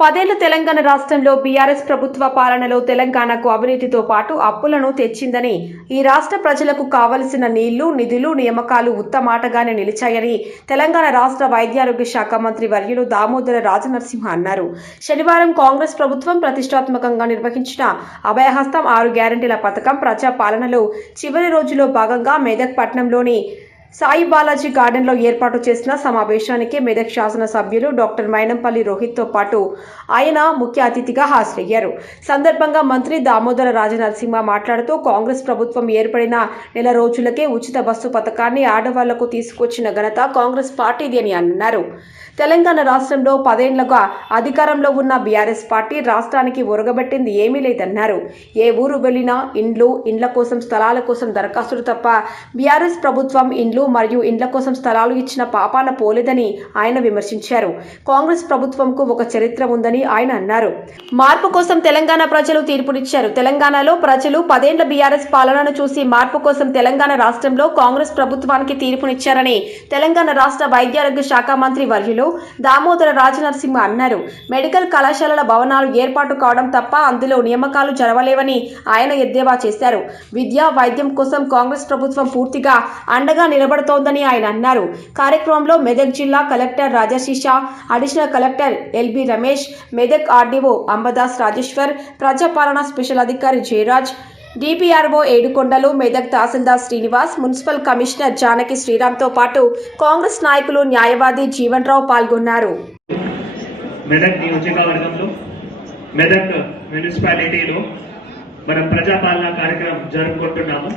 పదేళ్ళ తెలంగాణ రాష్ట్రంలో బీఆర్ఎస్ ప్రభుత్వ పాలనలో తెలంగాణకు అవినీతితో పాటు అప్పులను తెచ్చిందని ఈ రాష్ట్ర ప్రజలకు కావలసిన నీళ్ళు నిధులు నియామకాలు ఉత్తమాటగానే నిలిచాయని తెలంగాణ రాష్ట్ర వైద్యారోగ్య శాఖ మంత్రి వర్యులు దామోదర రాజనరసింహ అన్నారు. శనివారం కాంగ్రెస్ ప్రభుత్వం ప్రతిష్టాత్మకంగా నిర్వహించిన అభయహస్తం ఆరు గ్యారంటీల పథకం ప్రజా పాలనలో చివరి రోజులో భాగంగా మెదక్ పట్టణంలోని సాయి బాలాజీ గార్డెన్లో ఏర్పాటు చేసిన సమావేశానికి మెదక్ శాసనసభ్యులు డాక్టర్ మైనంపల్లి రోహిత్తో పాటు ఆయన ముఖ్య అతిథిగా హాజరయ్యారు. సందర్భంగా మంత్రి దామోదర రాజనరసింహ మాట్లాడుతూ కాంగ్రెస్ ప్రభుత్వం ఏర్పడిన నెల రోజులకే ఉచిత బస్సు పథకాన్ని ఆడవాళ్ళకు తీసుకొచ్చిన ఘనత కాంగ్రెస్ పార్టీది అని అన్నారు. తెలంగాణ రాష్ట్రంలో పదేళ్ళుగా అధికారంలో ఉన్న బీఆర్ఎస్ పార్టీ రాష్ట్రానికి ఒరగబెట్టింది ఏమీ లేదన్నారు. ఏ ఊరు వెళ్ళినా ఇండ్లు ఇండ్ల కోసం స్థలాల కోసం దరఖాస్తులు తప్ప బీఆర్ఎస్ ప్రభుత్వం ఇండ్లు మరియు ఇండ్ల కోసం స్థలాలు ఇచ్చిన పాపాన పోలేదని ఆయన విమర్శించారు. కాంగ్రెస్ ప్రభుత్వంకు ఒక చరిత్ర ఉందని ఆయన అన్నారు. మార్పు కోసం తెలంగాణ ప్రజలు తీర్పునిచ్చారు. తెలంగాణలో ప్రజలు పదేండ్ల బీఆర్ఎస్ పాలనను చూసి మార్పు కోసం తెలంగాణ రాష్ట్రంలో కాంగ్రెస్ ప్రభుత్వానికి తీర్పునిచ్చారని తెలంగాణ రాష్ట్ర వైద్యారోగ్య శాఖ మంత్రి వర్యులు దామోదర రాజనరసింహ అన్నారు. మెడికల్ కళాశాలల భవనాలు ఏర్పాటు కావడం తప్ప అందులో నియామకాలు జరగలేవని ఆయన ఎద్దేవా చేశారు. విద్య వైద్యం కోసం కాంగ్రెస్ ప్రభుత్వం పూర్తిగా అండగా నిలబడుతోందని ఆయన అన్నారు. కార్యక్రమంలో మెదక్ జిల్లా collector Rajashisha additional collector LB Ramesh Medak RDO Ambadas Rajeshwar Prajapalana special అధికారి జయరాజ్ డిపిఆర్ఓ ఏడుకొండలు మెదక్ తహసీల్దార్ శ్రీనివాస్ మున్సిపల్ కమిషనర్ జానకి శ్రీరామ్తో పాటు కాంగ్రెస్ నాయకులు న్యాయవాది జీవన్ రావు పాల్గొన్నారు. మెదక్ నియోజకవర్గంలో మెదక్ మున్సిపాలిటీలో మనం ప్రజాపాలన కార్యక్రమం జరుపుకుంటున్నాము.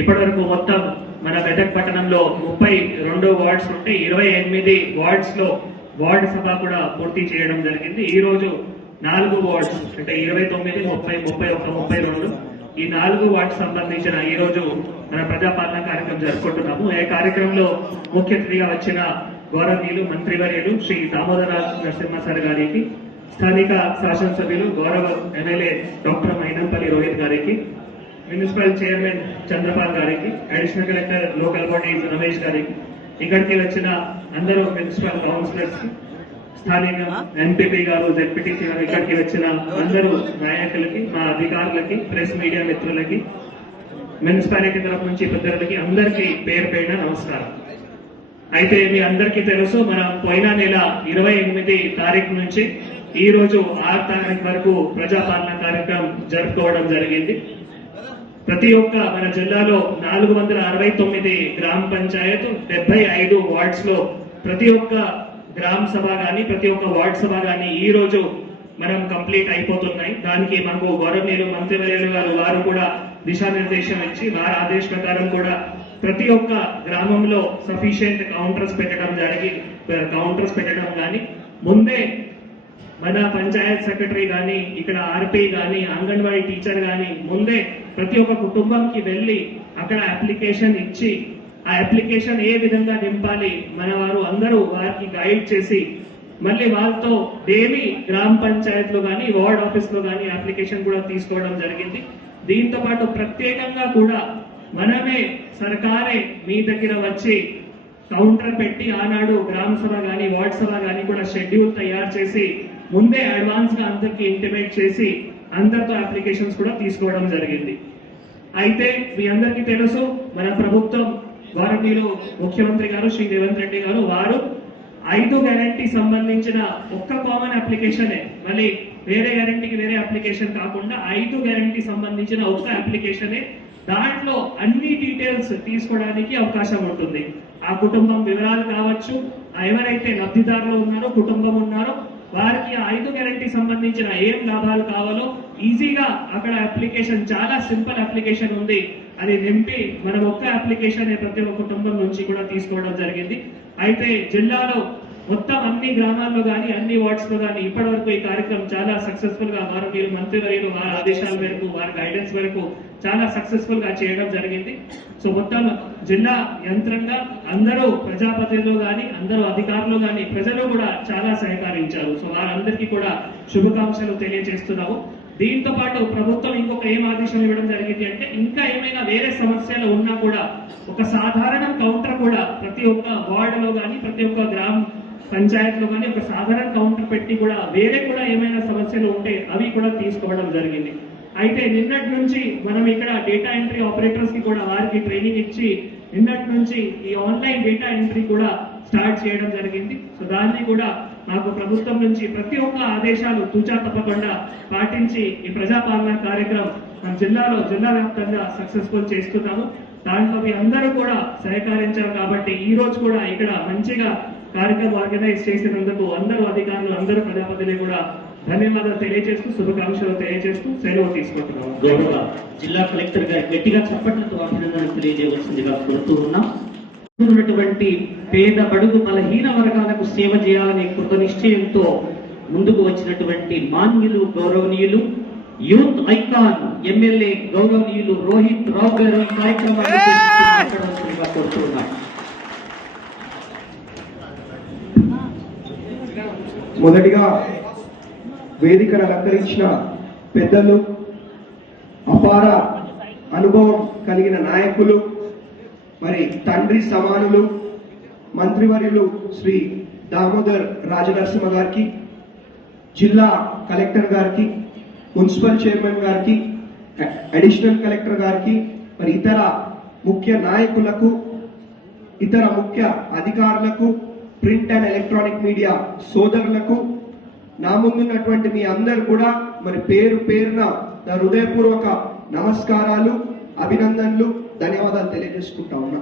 ఇప్పటివరకు మొత్తం మన మెదక్ పట్టణంలో ముప్పై రెండు వార్డ్స్ నుండి ఇరవై ఎనిమిది వార్డ్స్లో వార్డ్ సభ కూడా పూర్తి చేయడం జరిగింది. ఈ రోజు నాలుగు వార్డ్స్ అంటే ఇరవై తొమ్మిది ముప్పై ముప్పై ఒక ముప్పై రెండు ఈ నాలుగు వాటికి సంబంధించిన ఈ రోజు మన ప్రజాపాలన కార్యక్రమం జరుపుకుంటున్నాము. ఈ కార్యక్రమంలో ముఖ్య అతిథిగా వచ్చిన గౌరవనీయులు మంత్రివర్యులు శ్రీ దామోదరరాజు నరసింహ సార్ గారికి స్థానిక శాసనసభ్యులు గౌరవ ఎమ్మెల్యే డాక్టర్ మైనంపల్లి రోహిత్ గారికి మున్సిపల్ చైర్మన్ చంద్రపాల్ గారికి additional collector local body Ramesh గారికి ఇక్కడికి వచ్చిన అందరూ మున్సిపల్ కౌన్సిలర్స్ స్థానిక ఎంపీపీ గారు జెడ్పీటీసీ గారు ఇక్కడికి వచ్చిన అందరూ నాయకులకి మా అధికారులకి ప్రెస్ మీడియా మిత్రులకి మున్సిపాలిటీ తరఫు నుంచి పెద్దలకి అందరికీ పేరు పేరున నమస్కారం. అయితే మీ అందరికీ తెలుసు మనం పోయిన నెల ఇరవై ఎనిమిది తారీఖు నుంచి ఈ రోజు ఆరు తారీఖు వరకు ప్రజాపాలన కార్యక్రమం జరుపుకోవడం జరిగింది. ప్రతి ఒక్క మన జిల్లాలో నాలుగు వందల అరవై తొమ్మిది గ్రామ పంచాయత్ డెబ్బై ఐదు వార్డ్స్లో ప్రతి ఒక్క గ్రామ సభ కానీ ప్రతి ఒక్క వార్డ్ సభ కానీ ఈ రోజు మనం కంప్లీట్ అయిపోతున్నాయి. దానికి మనకు గౌరవనీయులు మంత్రివర్యులు గారు వారు కూడా దిశానిర్దేశం ఇచ్చి వారి ఆదేశ ప్రకారం కూడా ప్రతి ఒక్క గ్రామంలో సఫిషియెంట్ కౌంటర్స్ పెట్టడం జరిగి కౌంటర్స్ పెట్టడం కానీ ముందే మన పంచాయత్ సెక్రటరీ కానీ ఇక్కడ ఆర్పీ కానీ అంగన్వాడీ టీచర్ కానీ ముందే ప్రతి ఒక్క కుటుంబంకి వెళ్ళి అక్కడ అప్లికేషన్ ఇచ్చి ఆ అప్లికేషన్ ఏ విధంగా నింపాలి మన వారు అందరూ వారికి గైడ్ చేసి మళ్ళీ వాళ్ళతో డైలీ గ్రామ పంచాయత్లో కానీ వార్డ్ ఆఫీస్లో కానీ అప్లికేషన్ కూడా తీసుకోవడం జరిగింది. దీంతో పాటు ప్రత్యేకంగా కూడా మనమే సర్కారే మీ దగ్గర వచ్చి కౌంటర్ పెట్టి ఆనాడు గ్రామ సభ కానీ వార్డ్ సభ కానీ కూడా షెడ్యూల్ తయారు చేసి ముందే అడ్వాన్స్గా అందరికి ఇంటిమేట్ చేసి అందరితో అప్లికేషన్స్ కూడా తీసుకోవడం జరిగింది. అయితే మీ అందరికీ తెలుసు మన ప్రభుత్వం వారంటీలో ముఖ్యమంత్రి గారు శ్రీ రేవంత్ రెడ్డి గారు వారు ఐదు గ్యారంటీ సంబంధించిన ఒక్క కామన్ అప్లికేషనే మళ్ళీ వేరే గ్యారంటీకి వేరే అప్లికేషన్ కాకుండా ఐదు గ్యారంటీ సంబంధించిన ఒక్క అప్లికేషనే దాంట్లో అన్ని డీటెయిల్స్ తీసుకోవడానికి అవకాశం ఉంటుంది. ఆ కుటుంబం వివరాలు కావచ్చు. ఎవరైతే లబ్ధిదారులు ఉన్నారో కుటుంబం ఉన్నారో వారికి ఆ ఐదు గ్యారంటీ సంబంధించిన ఏం లాభాలు కావాలో ఈజీగా అక్కడ అప్లికేషన్ చాలా సింపుల్ అప్లికేషన్ ఉంది. అది నింపి మనం ఒక్క అప్లికేషన్ ప్రతి ఒక్క కుటుంబం నుంచి కూడా తీసుకోవడం జరిగింది. అయితే జిల్లాలో మొత్తం అన్ని గ్రామాల్లో కానీ అన్ని వార్డ్స్లో కానీ ఇప్పటి వరకు ఈ కార్యక్రమం చాలా సక్సెస్ఫుల్గా గౌరవనీయులు మంత్రివర్యులు వారి ఆదేశాల మేరకు వారి గైడెన్స్ మేరకు చాలా సక్సెస్ఫుల్గా చేయడం జరిగింది. సో మొత్తం జిల్లా యంత్రంగా అందరూ ప్రజాప్రతినిధులు కానీ అందరూ అధికారులు కానీ ప్రజలు కూడా చాలా సహకరించారు. సో వారందరికీ కూడా శుభాకాంక్షలు తెలియజేస్తున్నాము. దీంతో పాటు ప్రభుత్వం ఇంకొక ఏం ఆదేశం ఇవ్వడం జరిగింది అంటే ఇంకా ఏమైనా వేరే సమస్యలు ఉన్నా కూడా ఒక సాధారణ కౌంటర్ కూడా ప్రతి ఒక్క వార్డులో కానీ ప్రతి ఒక్క గ్రామ పంచాయతీలో కానీ ఒక సాధారణ కౌంటర్ పెట్టి కూడా వేరే కూడా ఏమైనా సమస్యలు ఉంటే అవి కూడా తీసుకోవడం జరిగింది. అయితే నిన్నటి నుంచి మనం ఇక్కడ డేటా ఎంట్రీ ఆపరేటర్స్కి కూడా వారికి ట్రైనింగ్ ఇచ్చి నిన్నటి నుంచి ఈ ఆన్లైన్ డేటా ఎంట్రీ కూడా స్టార్ట్ చేయడం జరిగింది. సో దాన్ని కూడా మాకు ప్రభుత్వం నుంచి ప్రతి ఒక్క ఆదేశాలు తూచా తప్పకుండా పాటించి ఈ ప్రజాపాలన కార్యక్రమం మన జిల్లాలో జిల్లా వ్యాప్తంగా సక్సెస్ఫుల్ చేస్తున్నాము. దాంట్లో మీ అందరూ కూడా సహకరించారు కాబట్టి ఈ రోజు కూడా ఇక్కడ మంచిగా కార్యక్రమం ఆర్గనైజ్ చేసినందుకు అందరూ అధికారులు అందరూ ప్రజాపతిని కూడా ధన్యవాదాలు తెలియజేస్తూ శుభాకాంక్షలు తెలియజేస్తూ సెలవు తీసుకుంటున్నాము. గౌరవ జిల్లా కలెక్టర్ గారు గట్టిగా చప్పట్లతో అభినందనలు తెలియజేయవలసిందిగా కోరుతూ ఉన్నాం. ఉన్నటువంటి పేద బడుగు బలహీన వర్గాలకు సేవ చేయాలనే కృత నిశ్చయంతో ముందుకు వచ్చినటువంటి మాన్యులు గౌరవనీయులు యూత్ ఐకాన్ ఎమ్మెల్యే గౌరవనీయులు రోహిత్ రావు గారు ఈ కార్యక్రమాన్ని మొదటిగా వేదికను అలంకరించిన పెద్దలు అపార అనుభవం కలిగిన నాయకులు మరి తండ్రి సమానులు మంత్రివర్యులు శ్రీ దామోదర్ రాజనరసింహ గారికి జిల్లా కలెక్టర్ గారికి మున్సిపల్ చైర్మన్ గారికి అడిషనల్ కలెక్టర్ గారికి మరి ఇతర ముఖ్య నాయకులకు ఇతర ముఖ్య అధికారులకు ప్రింట్ అండ్ ఎలక్ట్రానిక్ మీడియా సోదరులకు నా ముందున్నటువంటి మీ అందరు కూడా మరి పేరు పేరున నా హృదయపూర్వక నమస్కారాలు అభినందనలు ధన్యవాదాలు తెలియజేసుకుంటా ఉన్నా.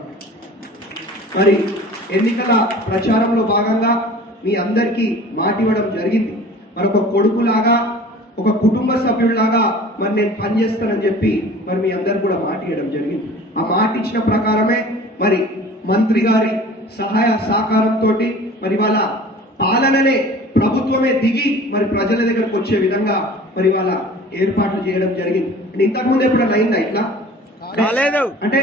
మరి ఎన్నికల ప్రచారంలో భాగంగా మీ అందరికీ మాటివ్వడం జరిగింది. మరి ఒక కొడుకులాగా ఒక కుటుంబ సభ్యుడిలాగా మరి నేను పనిచేస్తానని చెప్పి మరి మీ అందరు కూడా మాట ఇవ్వడం జరిగింది. ఆ మాట ఇచ్చిన ప్రకారమే మరి మంత్రి గారి సహాయ సహకారంతో మరి వాళ్ళ పాలననే ప్రభుత్వమే దిగి మరి ప్రజల దగ్గరకు వచ్చే విధంగా మరి వాళ్ళ ఏర్పాట్లు చేయడం జరిగింది. అంటే ఇంతకుముందు ఎప్పుడైనా అయిందా ఇట్లా? అంటే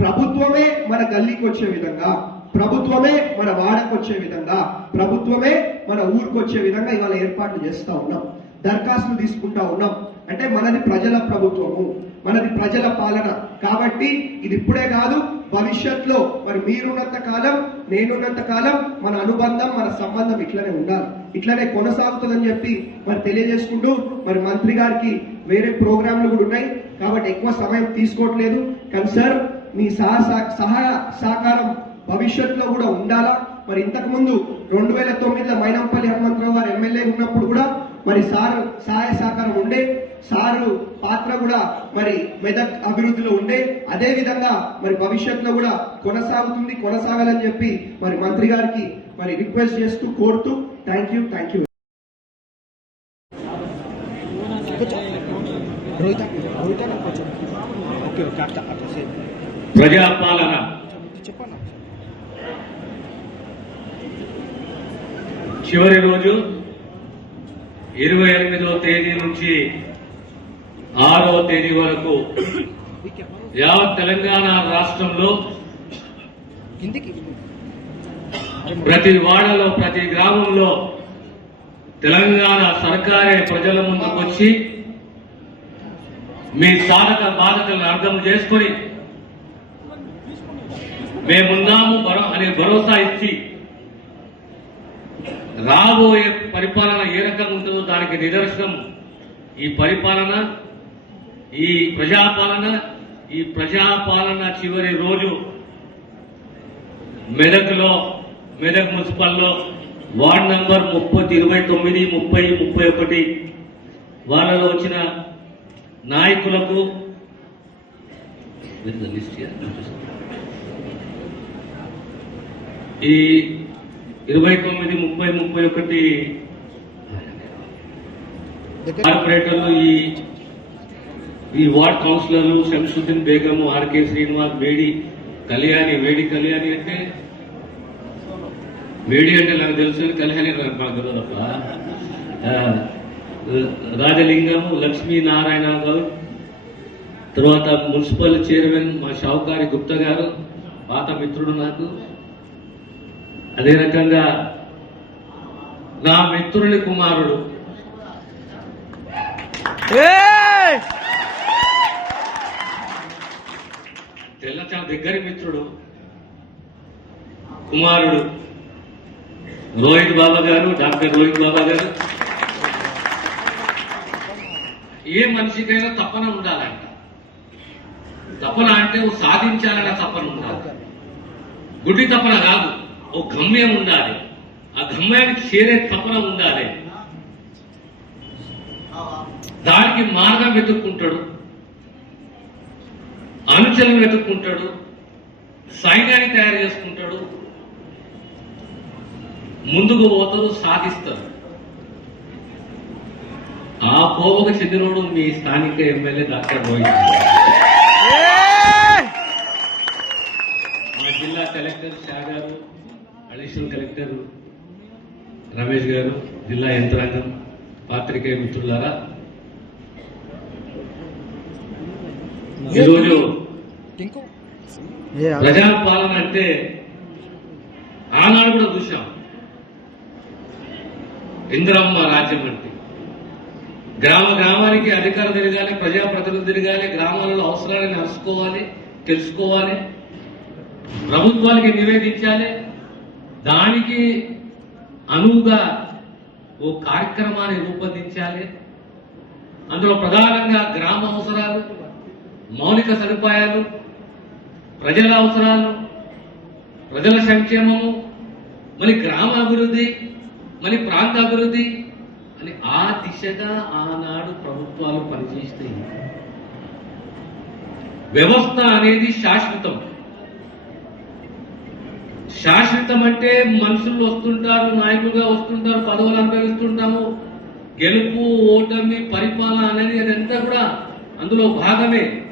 ప్రభుత్వమే మన గల్లీకి వచ్చే విధంగా ప్రభుత్వమే మన వాడకు వచ్చే విధంగా ప్రభుత్వమే మన ఊరికి వచ్చే విధంగా ఇవాళ ఏర్పాట్లు చేస్తా ఉన్నాం దరఖాస్తులు తీసుకుంటా ఉన్నాం. అంటే మనది ప్రజల ప్రభుత్వము మనది ప్రజల పాలన. కాబట్టి ఇది ఇప్పుడే కాదు భవిష్యత్తులో మరి మీరున్నంత కాలం నేనున్నంత కాలం మన అనుబంధం మన సంబంధం ఇట్లనే ఉండాలి. ఇట్లనే కొనసాగుతుందని చెప్పి మరి తెలియజేసుకుంటూ మరి మంత్రి గారికి వేరే ప్రోగ్రాంలు కూడా ఉన్నాయి. కాబట్టి ఎక్కువ సమయం తీసుకోవట్లేదు. కానీ సార్ మీ సహా సహాయ సహకారం భవిష్యత్తులో కూడా ఉండాలా? మరి ఇంతకు ముందు రెండు వేల తొమ్మిదిలో మైనంపల్లి హనుమంతరావు గారు ఎమ్మెల్యే ఉన్నప్పుడు కూడా మరి సార్ సహాయ సహకారం ఉండే. సారు పాత్ర కూడా మరి మెదక్ అభివృద్ధిలో ఉండే. అదే విధంగా మరి భవిష్యత్తులో కూడా కొనసాగుతుంది కొనసాగాలని చెప్పి మరి మంత్రి గారికి మరి రిక్వెస్ట్ చేస్తూ కోరుతూ thank you thank you. Prajapalana. చివరి రోజు ఇరవై ఎనిమిదవ తేదీ నుంచి ఆరవ తేదీ వరకు యావత్ తెలంగాణ రాష్ట్రంలో ప్రతి వాడలో ప్రతి గ్రామంలో తెలంగాణ సర్కారే ప్రజల ముందుకు వచ్చి మీ సాధక బాధకలను అర్థం చేసుకొని మేమున్నాము అనే భరోసా ఇచ్చి రాబోయే పరిపాలన ఏ రకంగా ఉంటుందో దానికి నిదర్శనం ఈ పరిపాలన ఈ ప్రజాపాలన ఈ ప్రజాపాలన చివరి రోజు మెదక్లో మెదక్ మున్సిపల్లో వార్డ్ నంబర్ ముప్పై ఇరవై తొమ్మిది ముప్పై ముప్పై ఒకటి వాళ్ళలో వచ్చిన నాయకులకు ఈ ఇరవై తొమ్మిది ముప్పై ముప్పై ఒకటి కార్పొరేటర్లు ఈ ఈ వార్డ్ కౌన్సిలర్లు శంసుద్దీన్ బేగము ఆర్కే శ్రీనివాస్ వేడి కళ్యాణి వేడి కళ్యాణి అంటే వేడి అంటే నాకు తెలుసు కళ్యాణి నాకు తెలియదప్ప రాజలింగము లక్ష్మీనారాయణ గారు తర్వాత మున్సిపల్ చైర్మన్ మా షావుకారి గుప్తా గారు పాత మిత్రుడు నాకు. అదే రకంగా నా మిత్రుని కుమారుడు. తెల్ల చాలా దగ్గరి మిత్రుడు కుమారుడు. రోహిత్ బాబా గారు డాక్టర్ రోహిత్ బాబా గారు. ఏ మనిషికైనా తపన ఉండాలంట. తపన అంటే ఓ సాధించాలన్న తపన ఉండాలి. గుడ్డి తపన కాదు ఓ గమ్యం ఉండాలి. ఆ గమ్యానికి చేరే తపన ఉండాలి. దానికి మార్గం వెతుక్కుంటాడు. అనుచరులు వెతుక్కుంటాడు. సైన్యాన్ని తయారు చేసుకుంటాడు. ముందుకు పోతారు సాధిస్తారు ఆ కోవకు చెందినోడు మీ స్థానిక ఎమ్మెల్యే డాక్టర్ రోహిత్. మా జిల్లా కలెక్టర్ షా గారు అడిషనల్ కలెక్టర్ రమేష్ గారు జిల్లా యంత్రాంగం పాత్రికేయ మిత్రులారా. ఈరోజు ప్రజాపాలన అంటే ఆనాడు కూడా చూశాం. ఇంద్రమ్మ రాజ్యం అంటే గ్రామ గ్రామానికి అధికారం తిరగాలి ప్రజాప్రతినిధులు తిరగాలి గ్రామాలలో అవసరాలను నడుచుకోవాలి తెలుసుకోవాలి ప్రభుత్వానికి నివేదించాలి. దానికి అనువుగా ఓ కార్యక్రమాన్ని రూపొందించాలి. అందులో ప్రధానంగా గ్రామ అవసరాలు మౌలిక సదుపాయాలు ప్రజల అవసరాలు ప్రజల సంక్షేమము మరి గ్రామ అభివృద్ధి మరి ప్రాంత అభివృద్ధి అని ఆ దిశగా ఆనాడు ప్రభుత్వాలు పనిచేస్తాయి. వ్యవస్థ అనేది శాశ్వతం. శాశ్వతం అంటే మనుషులు వస్తుంటారు నాయకులుగా వస్తుంటారు పదవులు అనుభవిస్తుంటాము. గెలుపు ఓటమి పరిపాలన అనేది అదంతా కూడా అందులో భాగమే.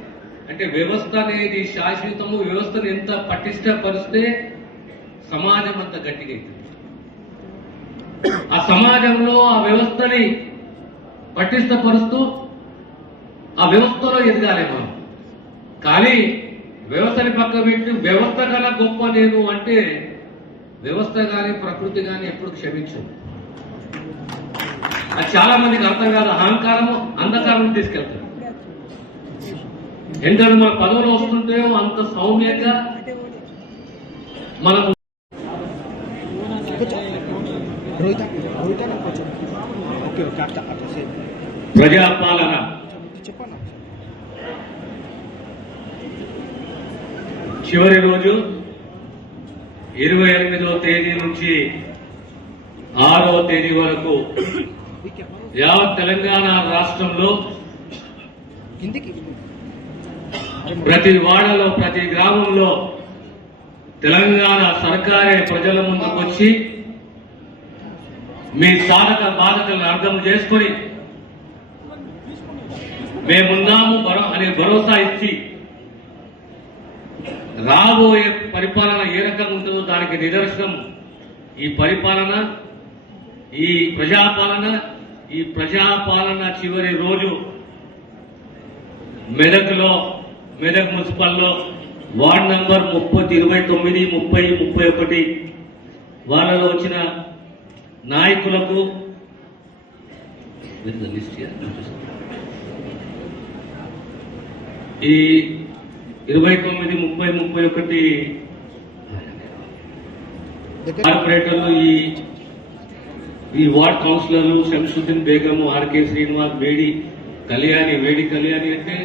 అంటే వ్యవస్థ అనేది శాశ్వతము వ్యవస్థను ఎంత పటిష్టపరిస్తే సమాజం అంత గట్టిగా అవుతుంది. ఆ సమాజంలో ఆ వ్యవస్థని పటిష్టపరుస్తూ ఆ వ్యవస్థలో ఎదగాలి మనం. కానీ వ్యవస్థని పక్క పెట్టి వ్యవస్థ కన్నా గొప్ప నేను అంటే వ్యవస్థ కానీ ప్రకృతి కానీ ఎప్పుడు క్షమించు. అది చాలా మందికి అర్థం కాదు. అహంకారము అంధకారం తీసుకెళ్తారు ఎందుకంటే మన పదవులు వస్తుంటే అంత సౌమ్యంగా మనం ప్రజాపాలన. చివరి రోజు ఇరవై ఎనిమిదవ తేదీ నుంచి ఆరవ తేదీ వరకు యావత్ తెలంగాణ రాష్ట్రంలో ప్రతి వాడలో ప్రతి గ్రామంలో తెలంగాణ సర్కారే ప్రజల ముందుకు వచ్చి మీ సాధక బాధకలను అర్థం చేసుకొని మేమున్నాము అనే భరోసా ఇచ్చి రాబోయే పరిపాలన ఏ రకంగా ఉంటుందో దానికి నిదర్శనం ఈ పరిపాలన ఈ ప్రజాపాలన ఈ ప్రజాపాలన చివరి రోజు మెదక్లో మెదక్ మున్సిపల్లో వార్డ్ నంబర్ ముప్పై ఇరవై తొమ్మిది ముప్పై ముప్పై ఒకటి వాళ్ళలో వచ్చిన నాయకులకు ఈ ఇరవై తొమ్మిది ముప్పై ముప్పై ఒకటి కార్పొరేటర్లు ఈ ఈ వార్డ్ కౌన్సిలర్లు శంసుద్దీన్ బేగం ఆర్కే శ్రీనివాస్ వేడి కళ్యాణి వేడి కళ్యాణి అంటే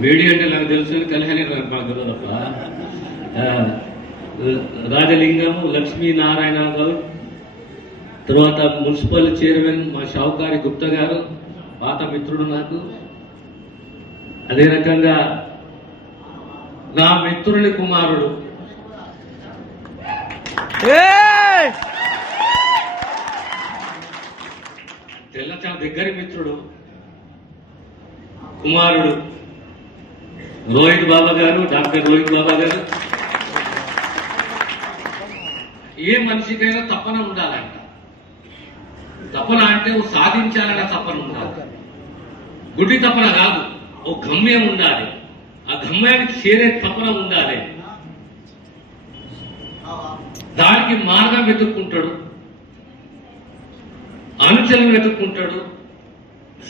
వేడి అంటే నాకు తెలుసు కళ్యాణి నాకు నాకు తెలియదప్ప ఆ, రాజలింగం లక్ష్మీనారాయణ గారు తర్వాత మున్సిపల్ చైర్మన్ మా షావుకారి గుప్తా గారు పాత మిత్రుడు నాకు. అదే రకంగా నా మిత్రుని కుమారుడు. తెల్ల చాలా దగ్గరి మిత్రుడు కుమారుడు. రోహిత్ బాబా గారు డాక్టర్ రోహిత్ బాబా గారు. ఏ మనిషికైనా తపన ఉండాలంట. తపన అంటే ఓ సాధించాలన్న తపన ఉండాలి. గుడ్డి తపన కాదు ఓ గమ్యం ఉండాలి. ఆ గమ్యానికి చేరే తపన ఉండాలి. దానికి మార్గం వెతుక్కుంటాడు. అనుచరులు వెతుక్కుంటాడు.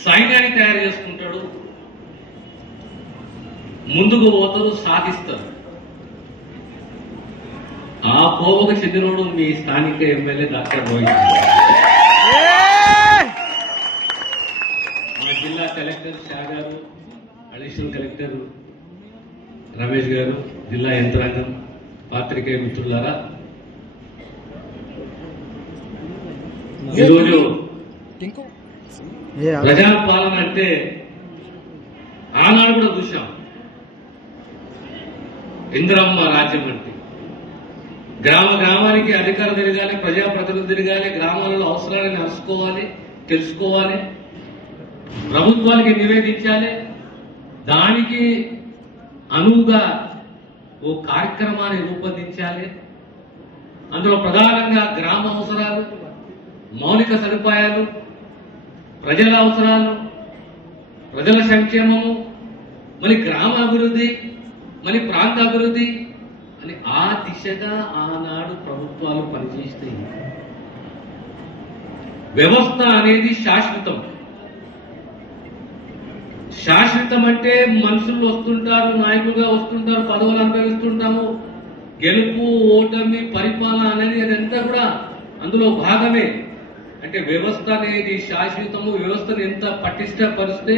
సైన్యాన్ని తయారు చేసుకుంటాడు. ముందుకు పోతారు సాధిస్తారు ఆ కోవకు చెందినోడు మీ స్థానిక ఎమ్మెల్యే డాక్టర్ రోహిత్. మా జిల్లా కలెక్టర్ షా గారు అడిషనల్ కలెక్టర్ రమేష్ గారు జిల్లా యంత్రాంగం పాత్రికేయ మిత్రులారా. ఈరోజు ప్రజాపాలన అంటే ఆనాడు కూడా చూశాం. ఇంద్రమ్మ రాజ్యం అంటే. గ్రామ గ్రామానికి అధికారం తిరగాలి ప్రజాప్రతినిధులు తిరగాలి గ్రామాలలో అవసరాలను నడుచుకోవాలి తెలుసుకోవాలి ప్రభుత్వానికి నివేదించాలి. దానికి అనువుగా ఓ కార్యక్రమాన్ని రూపొందించాలి. అందులో ప్రధానంగా గ్రామ అవసరాలు మౌలిక సదుపాయాలు ప్రజల అవసరాలు ప్రజల సంక్షేమము మరి గ్రామ అభివృద్ధి మరి ప్రాంత అభివృద్ధి అని ఆ దిశగా ఆనాడు ప్రభుత్వాలు పనిచేస్తాయి. వ్యవస్థ అనేది శాశ్వతం. శాశ్వతం అంటే మనుషులు వస్తుంటారు నాయకులుగా వస్తుంటారు పదవులు అనుభవిస్తుంటాము. గెలుపు ఓటమి పరిపాలన అనేది అదంతా కూడా అందులో భాగమే. అంటే వ్యవస్థ అనేది శాశ్వతము వ్యవస్థను ఎంత పటిష్టపరిస్తే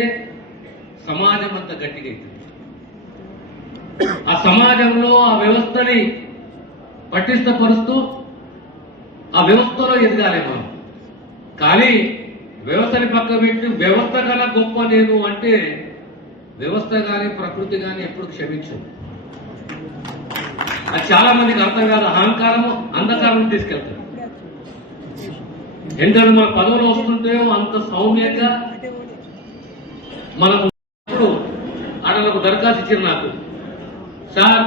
సమాజం అంత గట్టిగా ఆ సమాజంలో ఆ వ్యవస్థని పటిష్టపరుస్తూ ఆ వ్యవస్థలో ఎదగాలి మనం. కానీ వ్యవస్థని పక్క పెట్టి వ్యవస్థ కన్నా గొప్ప నేను అంటే వ్యవస్థ కానీ ప్రకృతి కానీ ఎప్పుడు క్షమించు అది చాలా మందికి అర్థం కాదు. అహంకారము అంధకారం తీసుకెళ్తారు ఎందుకంటే మన పదవులు వస్తుంటే అంత సౌమ్యంగా మనం అక్కడ ఆడలకు దరఖాస్తు ఇచ్చారు నాకు. సార్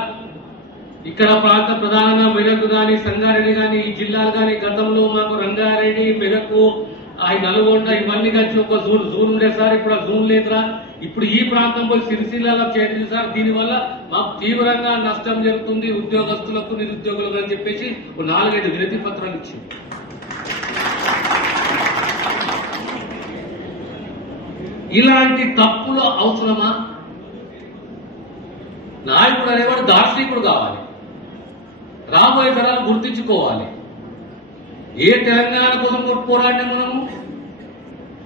ఇక్కడ ప్రాంత ప్రధానంగా మెదక్ కానీ సంగారెడ్డి కానీ ఈ జిల్లాలు కానీ గతంలో మాకు రంగారెడ్డి మెదక్ ఆ నల్గొండ ఇవన్నీ కలిసి ఒక జూన్ జూన్ ఉండే సార్ ఇప్పుడు ఆ జూన్ లేదురా. ఇప్పుడు ఈ ప్రాంతం పోయి సిరిసిల్లలో చేరింది సార్. దీనివల్ల మాకు తీవ్రంగా నష్టం జరుగుతుంది. ఉద్యోగస్తులకు నిరుద్యోగులకు అని చెప్పేసి ఒక నాలుగైదు వినతి పత్రాలు ఇచ్చింది. ఇలాంటి తప్పులు అవసరమా? నాయకుడు అనేవాడు దార్శనికుడు కావాలి. రాబోయే తరాలు గుర్తించుకోవాలి. ఏ తెలంగాణ కోసం కొట్టు మనము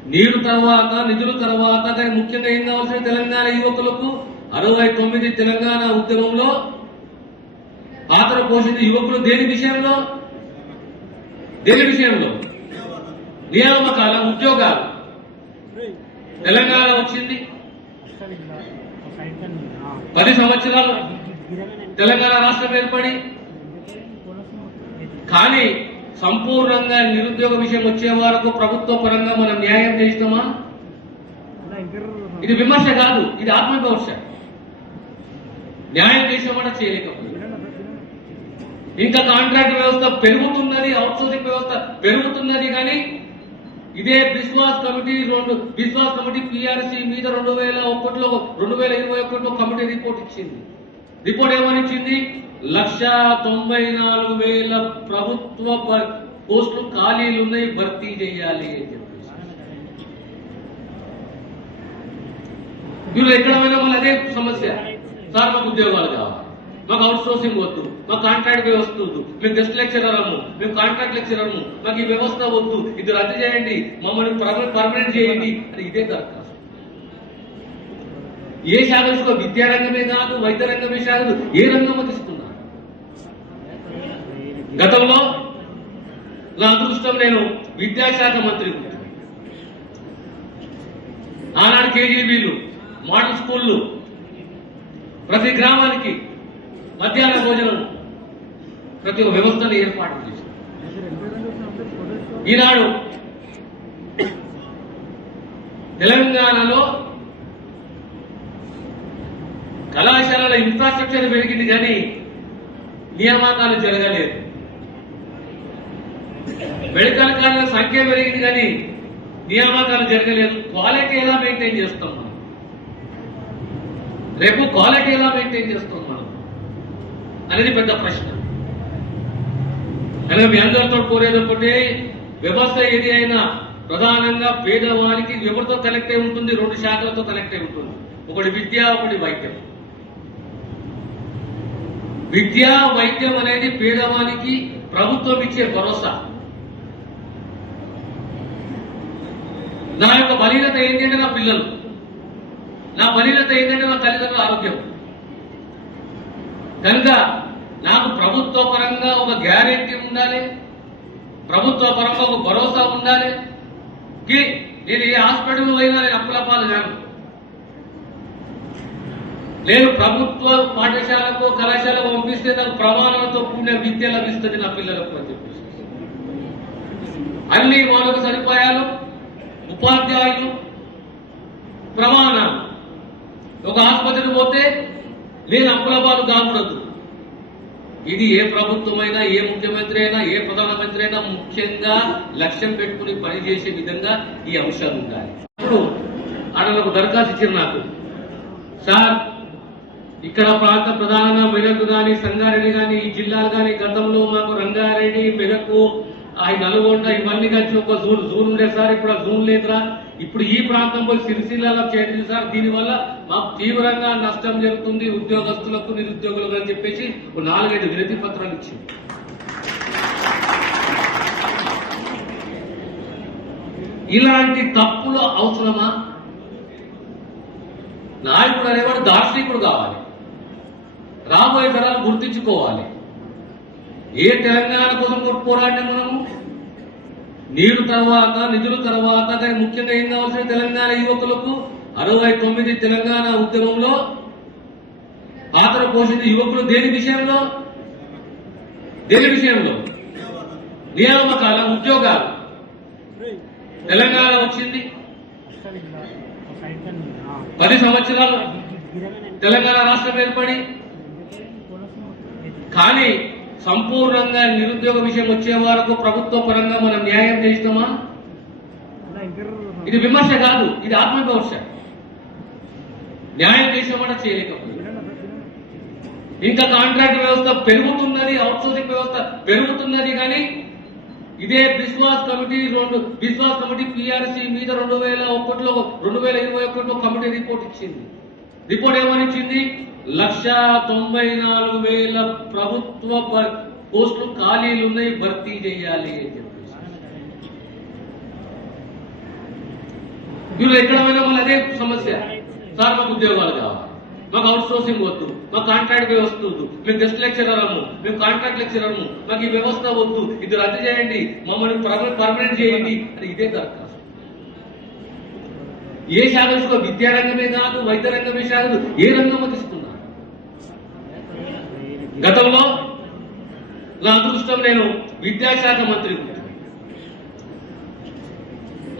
నీరు తర్వాత నిధుల తర్వాత కానీ ముఖ్యంగా ఏం కావాల్సిన తెలంగాణ యువకులకు? అరవై తొమ్మిది తెలంగాణ ఉద్యమంలో పాత్ర పోషించిన యువకులు దేని విషయంలో? దేని విషయంలో? నియామకాల ఉద్యోగాలు. తెలంగాణ వచ్చింది. పది సంవత్సరాలు తెలంగాణ రాష్ట్రం ఏర్పడి కానీ సంపూర్ణంగా నిరుద్యోగ విషయం వచ్చే వరకు ప్రభుత్వ పరంగా మనం న్యాయం చేస్తామా ఇది విమర్శ కాదు ఇది ఆత్మవిమర్శ. న్యాయం చేసామని చేయలేకపోయింది ఇంకా కాంట్రాక్ట్ వ్యవస్థ పెరుగుతున్నది అవుట్సోర్సింగ్ వ్యవస్థ పెరుగుతున్నది కానీ ఇదే బిశ్వాస్ కమిటీ రెండు బిశ్వాస్ కమిటీ పిఆర్సీ మీద రెండు వేల ఒకటిలో రెండు వేల ఇరవై ఒకటిలో కమిటీ రిపోర్ట్ ఇచ్చింది. రిపోర్ట్ ఏమని ఇచ్చింది లక్ష తొంభై నాలుగు వేల ప్రభుత్వ పోస్టులు ఖాళీలు ఉన్నాయి భర్తీ చేయాలి అని చెప్పేసి. వీళ్ళు ఎక్కడ పోయినా వాళ్ళు అదే సమస్య. సార్ మాకు ఉద్యోగాలు కావాలి. మాకు అవుట్ సోర్సింగ్ వద్దు మాకు కాంట్రాక్ట్ వ్యవస్థ వద్దు. మేము గెస్ట్ లెక్చరర్ము మేము కాంట్రాక్ట్ లెక్చరర్ము మాకు ఈ వ్యవస్థ వద్దు. ఇది రద్దు చేయండి. మమ్మల్ని పర్మనెంట్ చేయండి. అని ఇదే దరఖాస్తు. ఏ శాఖ తీసుకో విద్యారంగమే కాదు వైద్య రంగమే కాదు ఏ రంగమో తీసుకున్నా గతంలో నా అదృష్టం నేను విద్యాశాఖ మంత్రి ఆనాడు కేజీబీలు మోడల్ స్కూళ్ళు ప్రతి గ్రామానికి మధ్యాహ్న భోజనం ప్రతి ఒక్క వ్యవస్థను ఏర్పాటు చేశారు. ఈనాడు తెలంగాణలో కళాశాలల ఇన్ఫ్రాస్ట్రక్చర్ పెరిగింది కానీ నియామకాలు జరగలేదు. మెడికల్ కాలేజ్ సంఖ్య పెరిగింది కానీ నియామకాలు జరగలేదు. క్వాలిటీ ఎలా మెయింటైన్ చేస్తాం రేపు క్వాలిటీ ఎలా మెయింటైన్ చేస్తాం? అనేది పెద్ద ప్రశ్న. అలాగే మీ అందరితో కోరేది వ్యవస్థ ఏది అయినా ప్రధానంగా పేదవానికి ఎవరితో కనెక్ట్ అయి ఉంటుంది? రెండు శాఖలతో కనెక్ట్ అయి ఉంటుంది. ఒకటి విద్య ఒకటి వైద్యం. విద్య వైద్యం అనేది పేదవానికి ప్రభుత్వం ఇచ్చే భరోసా. నా యొక్క బలీనత ఏంటంటే నా పిల్లలు. నా బలీనత ఏంటంటే నా తల్లిదండ్రుల ఆరోగ్యం. కనుక నాకు ప్రభుత్వ పరంగా ఒక గ్యారెంటీ ఉండాలి ప్రభుత్వ పరంగా ఒక భరోసా ఉండాలి కి నేను ఏ హాస్పిటల్ పోయినా నేను అప్పుల పాలు కాను. నేను ప్రభుత్వ పాఠశాలకు కళాశాలకు పంపిస్తే నాకు ప్రమాణాలతో కూడిన విద్య లభిస్తుంది నా పిల్లలకు అని చెప్పేసి. అన్ని వాళ్ళకు సదుపాయాలు ఉపాధ్యాయులు ప్రమాణాలు. ఒక ఆసుపత్రికి పోతే నేను అప్పులపాలు కాకూడదు. ఇది ఏ ప్రభుత్వమైనా ఏ ముఖ్యమంత్రి అయినా ఏ ప్రధానమంత్రి అయినా ముఖ్యంగా లక్ష్యం పెట్టుకుని పనిచేసే విధంగా ఈ అంశాలు ఉండాలి. ఇప్పుడు ఆడ ఒక దరఖాస్తు ఇచ్చారు నాకు. సార్ ఇక్కడ ప్రాంత ప్రధాన మెదక్ కానీ సంగారెడ్డి కానీ ఈ జిల్లాలు కానీ గతంలో మాకు రంగారెడ్డి మెదక్ ఆ నల్గొండ ఇవన్నీ కలిసి ఒక జూన్ జూన్ ఉండే సార్ ఇప్పుడు ఆ జూన్ లేదురా. ఇప్పుడు ఈ ప్రాంతంలో సిరిసిల్లలో చేరింది సార్. దీనివల్ల మాకు తీవ్రంగా నష్టం జరుగుతుంది. ఉద్యోగస్తులకు నిరుద్యోగులకు అని చెప్పేసి ఒక నాలుగైదు వినతి పత్రాలు ఇచ్చింది. ఇలాంటి తప్పులు అవసరమా? నాయకుడు అనేవాడు దార్శనికుడు కావాలి. రాబోయే తరాలు గుర్తించుకోవాలి. ఏ తెలంగాణ కోసం పోరాడినా మనము? నీరు తర్వాత నిధుల తర్వాత కానీ ముఖ్యంగా ఏం కావాల్సిన తెలంగాణ యువకులకు అరవై తొమ్మిది తెలంగాణ ఉద్యమంలో పాత్ర పోషించిన యువకులు దేని విషయంలో? దేని విషయంలో? నియామకాల ఉద్యోగాలు. తెలంగాణ వచ్చింది. పది సంవత్సరాలు తెలంగాణ రాష్ట్రం ఏర్పడి. కానీ సంపూర్ణంగా నిరుద్యోగ విషయం వచ్చే వరకు ప్రభుత్వ పరంగా మనం న్యాయం చేస్తామా ఇది విమర్శ కాదు ఇది ఆత్మవిమర్శ. న్యాయం చేసామట చేయలేకపోయింది ఇంకా కాంట్రాక్ట్ వ్యవస్థ పెరుగుతున్నది అవుట్సోర్సింగ్ వ్యవస్థ పెరుగుతున్నది కానీ ఇదే బిశ్వాస్ కమిటీ రెండు బిశ్వాస్ కమిటీ పిఆర్సీ మీద రెండు వేల ఒకటిలో రెండు వేల ఇరవై ఒకటిలో కమిటీ రిపోర్ట్ ఇచ్చింది. రిపోర్ట్ ఏమని ఇచ్చింది లక్ష తొంభై నాలుగు వేల ప్రభుత్వ పోస్టులు ఖాళీలు ఉన్నాయి భర్తీ చేయాలి అని చెప్పేసి. వీళ్ళు ఎక్కడ పోయినా మళ్ళీ అదే సమస్య. సార్ మాకు ఉద్యోగాలు కావాలి. మాకు అవుట్ సోర్సింగ్ వద్దు. మాకు కాంట్రాక్ట్ వ్యవస్థ వద్దు. మేము గెస్ట్ లెక్చరర్ము మేము కాంట్రాక్ట్ లెక్చరర్ము మాకు ఈ వ్యవస్థ వద్దు. ఇది రద్దు చేయండి. మమ్మల్ని పర్మనెంట్ చేయండి. అని ఇదే దరఖాస్తు ఏ శాఖ తీసుకో? విద్యారంగమే కాదు వైద్య రంగమే కాదు ఏ రంగమో తీసుకున్నా గతంలో నా అదృష్టం నేను విద్యాశాఖ మంత్రి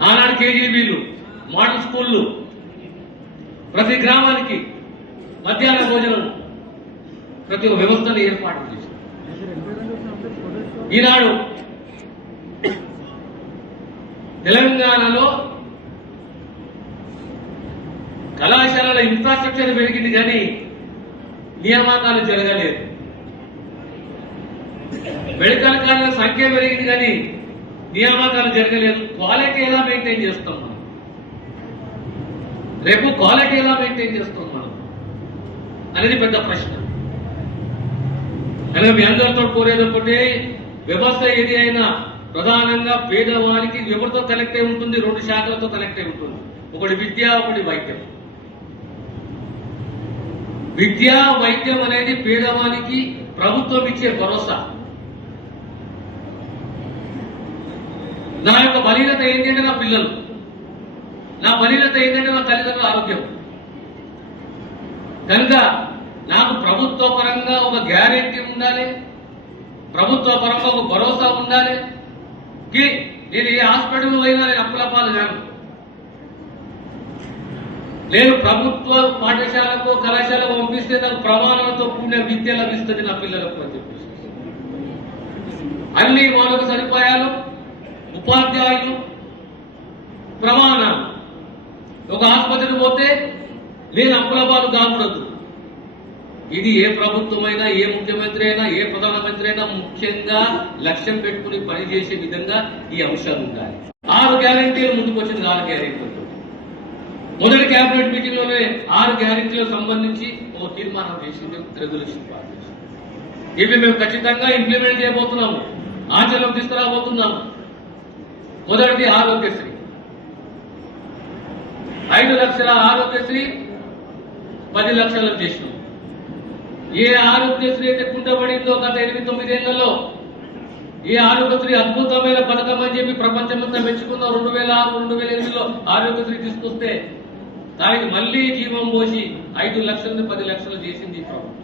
ఆనాడు కేజీబీలు మోడల్ స్కూళ్ళు ప్రతి గ్రామానికి మధ్యాహ్న భోజనం ప్రతి ఒక్క వ్యవస్థను ఏర్పాటు చేశారు. ఈనాడు తెలంగాణలో కళాశాలలో ఇన్ఫ్రాస్ట్రక్చర్ పెరిగింది కానీ నియామకాలు జరగలేదు. మెడికల్ కాలేజీల సంఖ్య పెరిగింది కానీ నియామకాలు జరగలేదు. క్వాలిటీ ఎలా మెయింటైన్ చేస్తాం మనం? రేపు క్వాలిటీ ఎలా మెయింటైన్ చేస్తాం మనం? అనేది పెద్ద ప్రశ్న. కనుక మీ అందరితో కోరేదనుకుంటే ఒకటే వ్యవస్థ ఏది అయినా ప్రధానంగా పేదవానికి ఎవరితో కనెక్ట్ అయి ఉంటుంది? రెండు శాఖలతో కనెక్ట్ అయి ఉంటుంది. ఒకటి విద్య ఒకటి వైద్యం. విద్య వైద్యం అనేది పేదవానికి ప్రభుత్వం ఇచ్చే భరోసా. నా యొక్క బలీనత ఏంటంటే నా పిల్లలు. నా బలీనత ఏంటంటే నా తల్లిదండ్రుల ఆరోగ్యం. కనుక నాకు ప్రభుత్వ పరంగా ఒక గ్యారెంటీ ఉండాలి. ప్రభుత్వ పరంగా ఒక భరోసా ఉండాలి. నేను ఏ హాస్పిటల్ అయినా నేను అప్పుల పాలు కాను నేను ప్రభుత్వ పాఠశాలకు కళాశాలకు పంపిస్తే నాకు ప్రమాణాలతో కూడిన విద్య లభిస్తుంది నా పిల్లలకు అని చెప్పేసి. అన్ని మౌలిక సదుపాయాలు ఉపాధ్యాయులు ప్రమాణాలు. ఒక ఆసుపత్రికి పోతే నేను అప్పులపాలు కాకూడదు. ఇది ఏ ప్రభుత్వమైనా ఏ ముఖ్యమంత్రి అయినా ఏ ప్రధానమంత్రి అయినా ముఖ్యంగా లక్ష్యం పెట్టుకుని పనిచేసే విధంగా ఈ అంశాలు ఉండాలి. ఆరు గ్యారెంటీలు ముందుకు వచ్చింది ఆరు గ్యారెంటీలు. మొదటి క్యాబినెట్ మీటింగ్లోనే ఆరు గ్యారెంటీలకు సంబంధించి ఒక తీర్మానం చేసింది రెగ్యులేషన్ పార్టీ. ఇవి మేము ఖచ్చితంగా ఇంప్లిమెంట్ చేయబోతున్నాము. ఆచరణకు తీసుకురాబోతున్నాము. మొదటిది ఆరోగ్యశ్రీ. ఐదు లక్షల ఆరోగ్యశ్రీ పది లక్షల చేసినాం. ఏ ఆరోగ్యశ్రీ అయితే కుండబడిందో గత ఎనిమిది తొమ్మిదేళ్ళలో ఈ ఆరోగ్యశ్రీ అద్భుతమైన పథకం అని చెప్పి ప్రపంచమంతా మెచ్చుకున్న రెండు వేల ఆరు రెండు వేల ఎనిమిదిలో ఆరోగ్యశ్రీ తీసుకొస్తే దానికి మళ్ళీ జీవం పోసి ఐదు లక్షల పది లక్షలు చేసింది ఈ ప్రభుత్వం.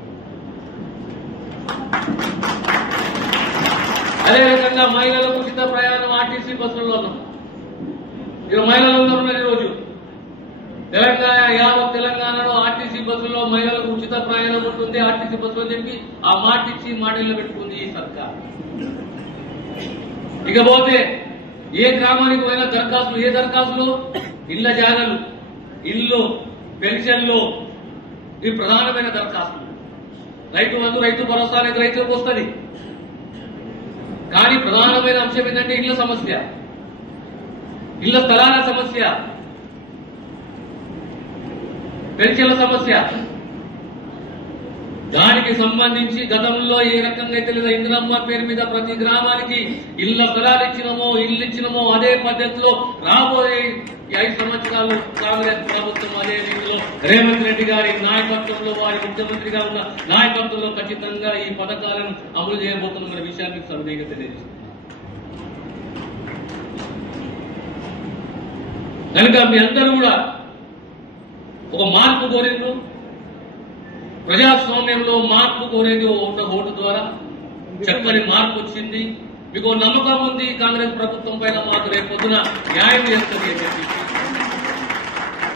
అదే మహిళలకు ఉచిత ప్రయాణం ఆర్టీసీ బస్సుల్లో ఉన్నాం. ఇక మహిళలందరూ ఉన్నారు ఈరోజు. తెలంగాణ యావత్ తెలంగాణలో ఆర్టీసీ బస్సులో మహిళలకు ఉచిత ప్రయాణం ఉంటుంది. ఆర్టీసీ బస్సులో చెప్పి ఆ మాట ఇచ్చి మాటల్లో పెట్టుకుంది ఈ సర్కార్. ఇకపోతే ఏ గ్రామానికి పోయినా దరఖాస్తులు ఏ దరఖాస్తులు? ఇళ్ళ జాగలు. ఇల్లు పెన్షన్లు ఇవి ప్రధానమైన దరఖాస్తులు. రైతు బంధు రైతు భరోసా అనేది రైతులకు వస్తుంది. కానీ ప్రధానమైన అంశం ఏంటంటే ఇళ్ళ సమస్య. ఇళ్ళ స్థలాల సమస్య. పెన్షన్ల సమస్య. దానికి సంబంధించి గతంలో ఏ రకంగా అయితే లేదా ఇందిరమ్మ పేరు మీద ప్రతి గ్రామానికి ఇళ్ళ స్థలాలు ఇచ్చినమో ఇల్లు ఇచ్చినమో అదే పద్ధతిలో రాబోయే ఐదు సంవత్సరాలు కాంగ్రెస్ ప్రభుత్వం అదే రీతిలో రేవంత్ రెడ్డి గారి నాయకత్వంలో వారి ముఖ్యమంత్రిగా ఉన్న నాయకత్వంలో ఖచ్చితంగా ఈ పథకాలను అమలు చేయబోతున్న విషయాన్ని సవినీయంగా తెలియజేస్తుంది కనుక మీ అందరూ కూడా ఒక మార్పు కోరేందు ప్రజాస్వామ్యంలో మార్పు కోరేది ఓటు ఓటు ద్వారా చక్కని మార్పు వచ్చింది. మీకు నమ్మకం ఉంది కాంగ్రెస్ ప్రభుత్వం పైన మాకు రేపు పొద్దున న్యాయం చేస్తుంది అని చెప్పి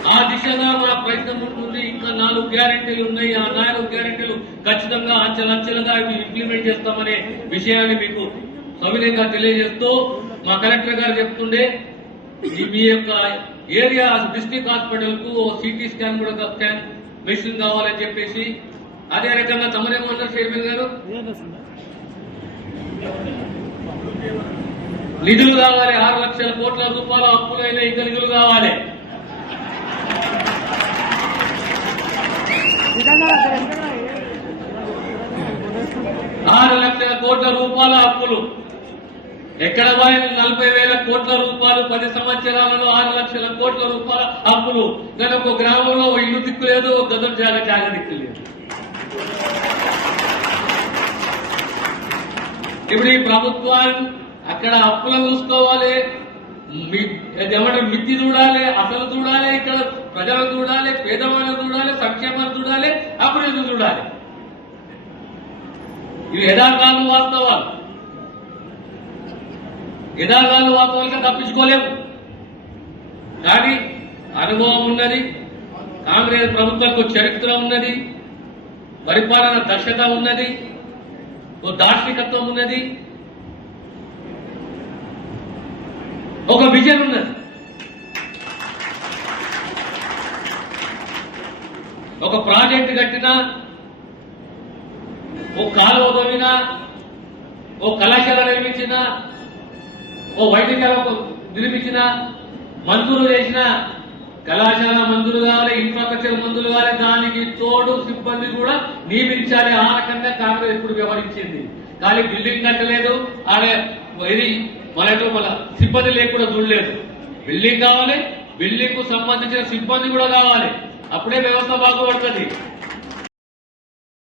ఆ దిశగా మన ప్రయత్నం ఉంటుంది ఇంకా నాలుగు గ్యారెంటీలు ఉన్నాయి ఆ నాలుగు గ్యారెంటీలు ఖచ్చితంగా అంచెలంచెలుగా ఇవి ఇంప్లిమెంట్ చేస్తామనే విషయాన్ని మీకు సవినయంగా తెలియజేస్తూ మా కలెక్టర్ గారు చెప్తుండే ఈ మీ యొక్క ఏరియా డిస్టిక్ హాస్పిటల్కు సిటీ స్కాన్ కూడా స్కాన్ మెషిన్ కావాలని చెప్పేసి అదే రకంగా తమరేమన్నారు చైర్మన్ గారు? నిధులు కావాలి ఆరు లక్షల కోట్ల రూపాయల అప్పులైనా ఇంకా నిధులు కావాలి. ఆరు లక్షల కోట్ల రూపాయల అప్పులు. ఎక్కడ పోయిన నలభై వేల కోట్ల రూపాయలు పది సంవత్సరాలలో ఆరు లక్షల కోట్ల రూపాయల అప్పులు. కానీ ఒక గ్రామంలో ఇల్లు దిక్కు లేదు ఒక గదం జాగ జాగ దిక్కు లేదు. ఇప్పుడు ఈ ప్రభుత్వం అక్కడ అప్పులు చూసుకోవాలి. ఏమంటే మిత్తి చూడాలి అసలు చూడాలి ఇక్కడ ప్రజలు చూడాలి పేదవాళ్ళు చూడాలి సంక్షేమం చూడాలి అభివృద్ధి చూడాలి. ఇవి యథాకాలం వాస్తవాలు. యథాకాలం వాస్తవాలుగా తప్పించుకోలేము. కానీ అనుభవం ఉన్నది కాంగ్రెస్ ప్రభుత్వానికి చరిత్ర ఉన్నది పరిపాలన దక్షత ఉన్నది. ఓ దార్శనికత్వం ఉన్నది. ఒక విజన్ ఉన్నది. ఒక ప్రాజెక్ట్ కట్టినా ఓ కాలువ తవ్వినా ఓ కళాశాల నిర్మించినా ఓ వైద్యశాల నిర్మించినా మంజూరు చేసిన కళాశాల మందులు కావాలి ఇన్ఫ్రాస్ట్రక్చర్ మందులు కావాలి దానికి తోడు సిబ్బంది కూడా నియమించాలి. ఆ రకంగా కాంగ్రెస్ ఇప్పుడు వ్యవహరించింది? కానీ బిల్డింగ్ కట్టలేదు. ఆడే ఇది మన లోపల సిబ్బంది లేకుండా చూడలేదు. బిల్డింగ్ కావాలి బిల్డింగ్కు సంబంధించిన సిబ్బంది కూడా కావాలి. అప్పుడే వ్యవస్థ బాగుపడుతుంది.